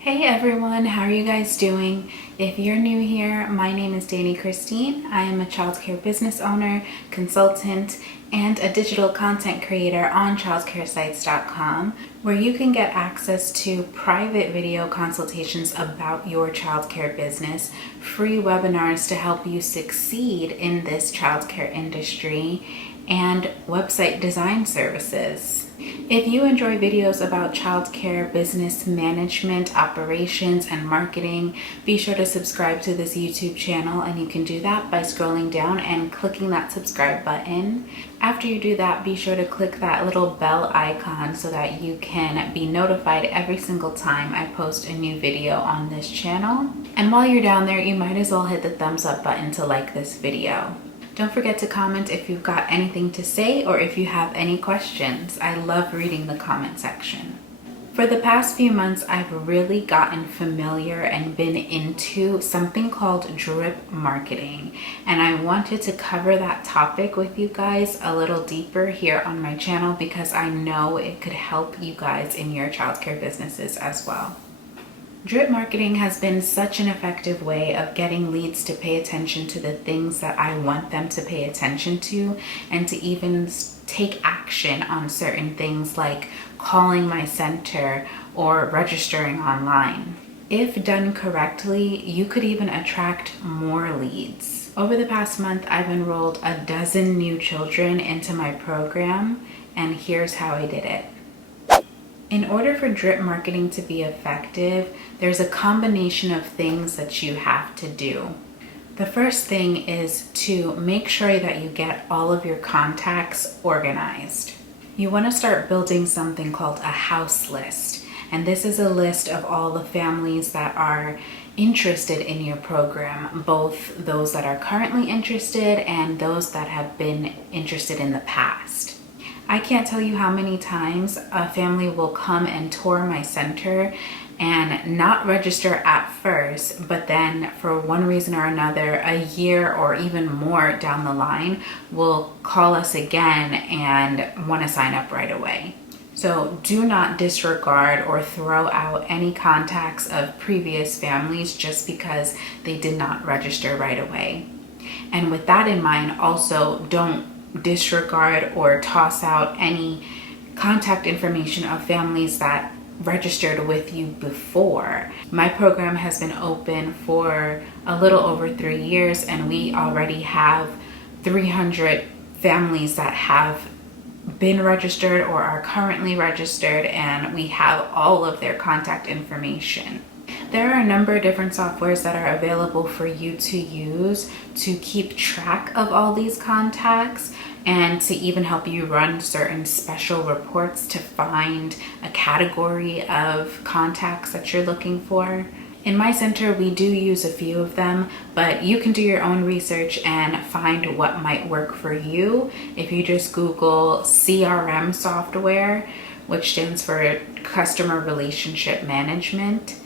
Hey everyone, how are you guys doing? If you're new here, my name is Dani Christine. I am a childcare business owner, consultant, and a digital content creator on childcaresites.com, where you can get access to private video consultations about your childcare business, free webinars to help you succeed in this childcare industry, and website design services. If you enjoy videos about childcare, business management, operations, and marketing, be sure to subscribe to this YouTube channel, and you can do that by scrolling down and clicking that subscribe button. After you do that, be sure to click that little bell icon so that you can be notified every single time I post a new video on this channel. And while you're down there, you might as well hit the thumbs up button to like this video. Don't forget to comment if you've got anything to say or if you have any questions. I love reading the comment section. For the past few months, I've really gotten familiar and been into something called drip marketing. And I wanted to cover that topic with you guys a little deeper here on my channel because I know it could help you guys in your childcare businesses as well. Drip marketing has been such an effective way of getting leads to pay attention to the things that I want them to pay attention to, and to even take action on certain things like calling my center or registering online. If done correctly, you could even attract more leads. Over the past month, I've enrolled 12 new children into my program, and here's how I did it. In order for drip marketing to be effective, there's a combination of things that you have to do. The first thing is to make sure that you get all of your contacts organized. You want to start building something called a house list. And this is a list of all the families that are interested in your program, both those that are currently interested and those that have been interested in the past. I can't tell you how many times a family will come and tour my center and not register at first, but then for one reason or another, a year or even more down the line, will call us again and want to sign up right away. So do not disregard or throw out any contacts of previous families just because they did not register right away. And with that in mind, also don't disregard or toss out any contact information of families that registered with you before. My program has been open for a little over 3 years, and we already have 300 families that have been registered or are currently registered, and we have all of their contact information. There are a number of different softwares that are available for you to use to keep track of all these contacts, and to even help you run certain special reports to find a category of contacts that you're looking for. In my center, we do use a few of them, but you can do your own research and find what might work for you. If you just Google CRM software, which stands for Customer Relationship Management,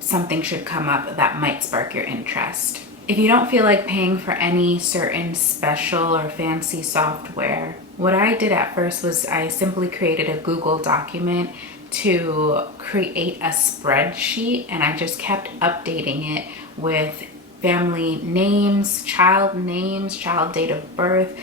something should come up that might spark your interest. If you don't feel like paying for any certain special or fancy software, what I did at first was I simply created a Google document to create a spreadsheet, and I just kept updating it with family names, child date of birth,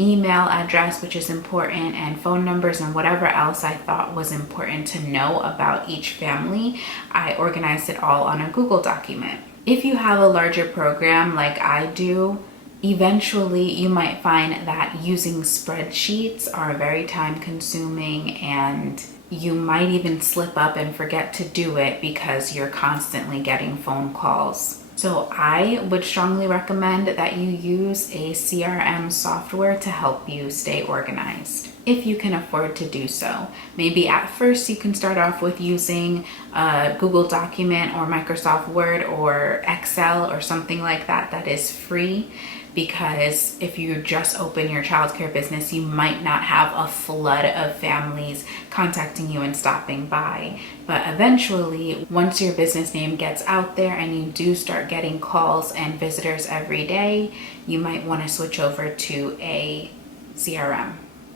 email address, which is important, and phone numbers, and whatever else I thought was important to know about each family. I organized it all on a Google document. If you have a larger program like I do, eventually you might find that using spreadsheets are very time consuming, and you might even slip up and forget to do it because you're constantly getting phone calls. So I would strongly recommend that you use a CRM software to help you stay organized, if you can afford to do so. Maybe at first you can start off with using a Google document or Microsoft Word or Excel or something like that that is free, because if you just open your childcare business, you might not have a flood of families contacting you and stopping by. But eventually, once your business name gets out there and you do start getting calls and visitors every day, you might want to switch over to a CRM.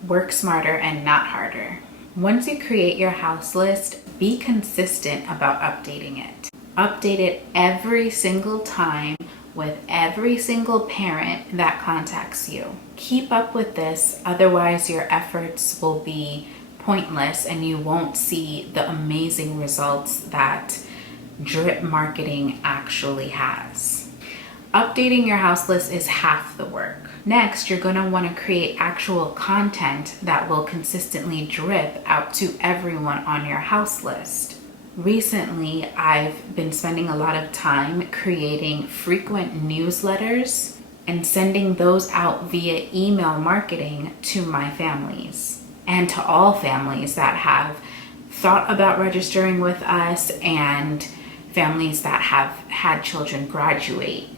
Work smarter and not harder. Once you create your house list, be consistent about updating it. Update it every single time with every single parent that contacts you. Keep up with this, otherwise your efforts will be pointless and you won't see the amazing results that drip marketing actually has. Updating your house list is half the work. Next, you're going to want to create actual content that will consistently drip out to everyone on your house list. Recently, I've been spending a lot of time creating frequent newsletters and sending those out via email marketing to my families and to all families that have thought about registering with us and families that have had children graduate.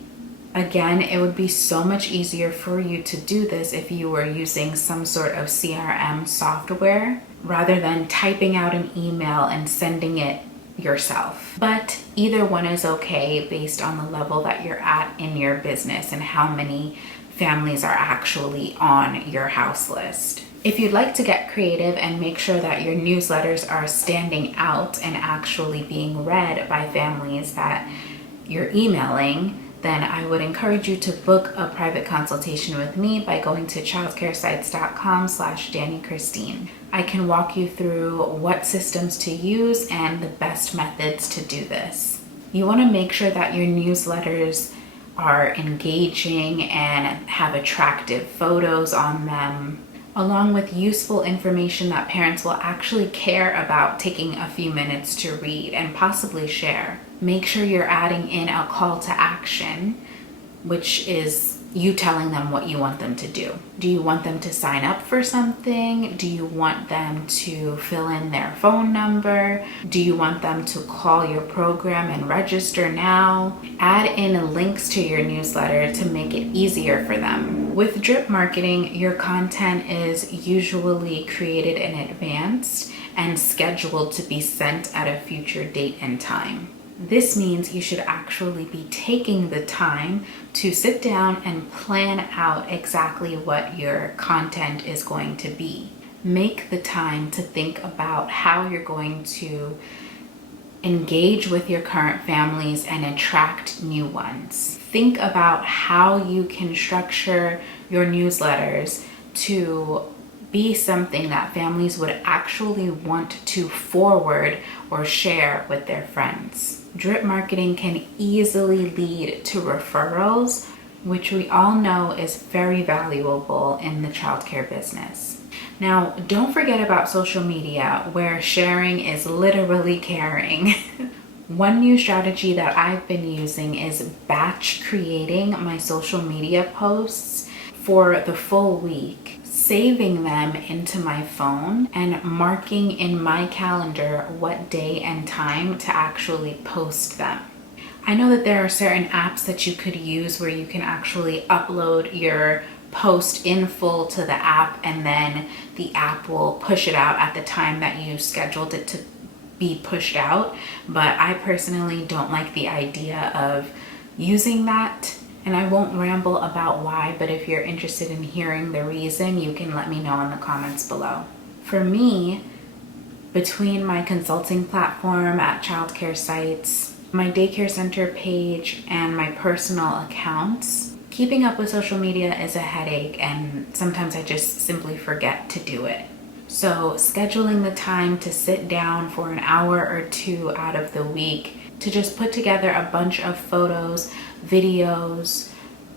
Again, it would be so much easier for you to do this if you were using some sort of CRM software rather than typing out an email and sending it yourself. But either one is okay based on the level that you're at in your business and how many families are actually on your house list. If you'd like to get creative and make sure that your newsletters are standing out and actually being read by families that you're emailing, then I would encourage you to book a private consultation with me by going to childcaresites.com/Dani Christine. I can walk you through what systems to use and the best methods to do this. You want to make sure that your newsletters are engaging and have attractive photos on them, along with useful information that parents will actually care about taking a few minutes to read and possibly share. Make sure you're adding in a call to action, which is you telling them what you want them to do. Do you want them to sign up for something? Do you want them to fill in their phone number? Do you want them to call your program and register now? Add in links to your newsletter to make it easier for them. With drip marketing, your content is usually created in advance and scheduled to be sent at a future date and time. This means you should actually be taking the time to sit down and plan out exactly what your content is going to be. Make the time to think about how you're going to engage with your current families and attract new ones. Think about how you can structure your newsletters to be something that families would actually want to forward or share with their friends. Drip marketing can easily lead to referrals, which we all know is very valuable in the childcare business. Now, don't forget about social media, where sharing is literally caring. One new strategy that I've been using is batch creating my social media posts for the full week, saving them into my phone and marking in my calendar what day and time to actually post them. I know that there are certain apps that you could use where you can actually upload your post in full to the app and then the app will push it out at the time that you scheduled it to be pushed out. But I personally don't like the idea of using that. And I won't ramble about why, but if you're interested in hearing the reason, you can let me know in the comments below. For me, between my consulting platform at Childcare Sites, my daycare center page, and my personal accounts, keeping up with social media is a headache, and sometimes I just simply forget to do it. So scheduling the time to sit down for an hour or two out of the week to just put together a bunch of photos, videos,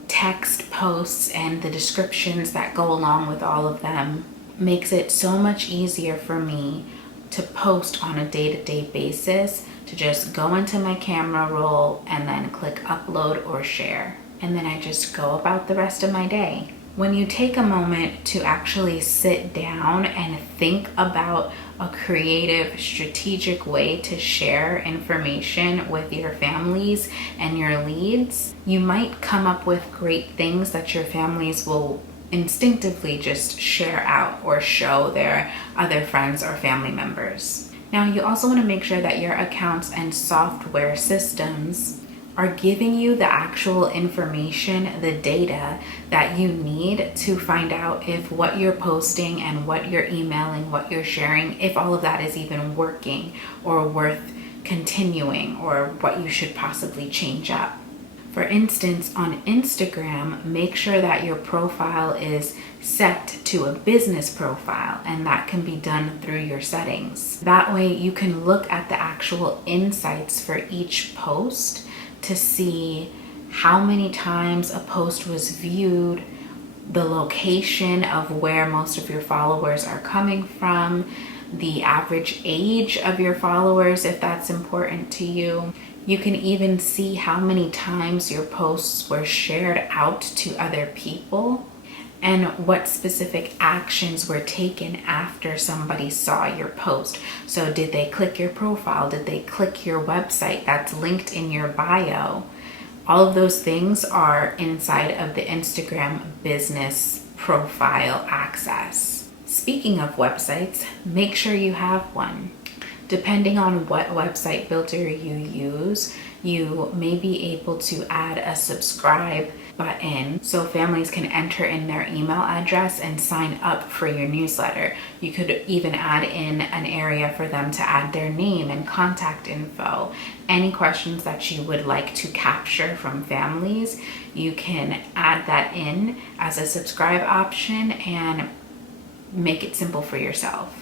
text posts, and the descriptions that go along with all of them makes it so much easier for me to post on a day-to-day basis, to just go into my camera roll and then click upload or share. And then I just go about the rest of my day. When you take a moment to actually sit down and think about a creative, strategic way to share information with your families and your leads, you might come up with great things that your families will instinctively just share out or show their other friends or family members. Now, you also want to make sure that your accounts and software systems are giving you the actual information, the data that you need to find out if what you're posting and what you're emailing, what you're sharing, if all of that is even working or worth continuing, or what you should possibly change up. For instance, on Instagram, make sure that your profile is set to a business profile, and that can be done through your settings. That way you can look at the actual insights for each post to see how many times a post was viewed, the location of where most of your followers are coming from, the average age of your followers if that's important to you. You can even see how many times your posts were shared out to other people and what specific actions were taken after somebody saw your post. So did they click your profile? Did they click your website that's linked in your bio? All of those things are inside of the Instagram business profile access. Speaking of websites, make sure you have one. Depending on what website builder you use, you may be able to add a subscribe button so families can enter in their email address and sign up for your newsletter. You could even add in an area for them to add their name and contact info. Any questions that you would like to capture from families, you can add that in as a subscribe option and make it simple for yourself.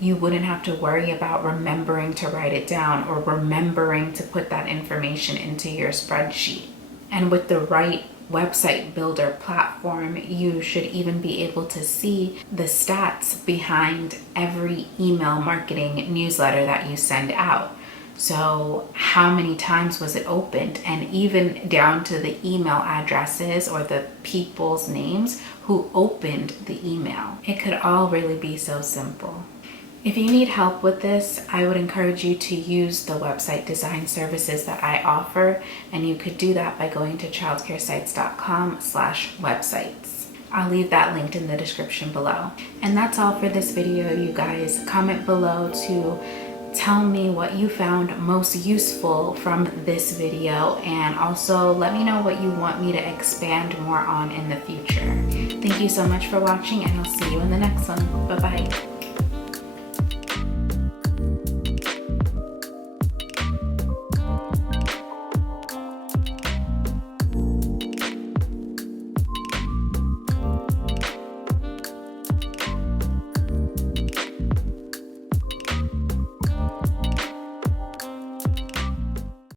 You wouldn't have to worry about remembering to write it down or remembering to put that information into your spreadsheet. And with the right website builder platform, you should even be able to see the stats behind every email marketing newsletter that you send out. So how many times was it opened, and even down to the email addresses or the people's names who opened the email. It could all really be so simple. If you need help with this, I would encourage you to use the website design services that I offer, and you could do that by going to childcaresites.com/websites. I'll leave that linked in the description below. And that's all for this video, you guys. Comment below to tell me what you found most useful from this video, and also let me know what you want me to expand more on in the future. Thank you so much for watching, and I'll see you in the next one. Bye-bye.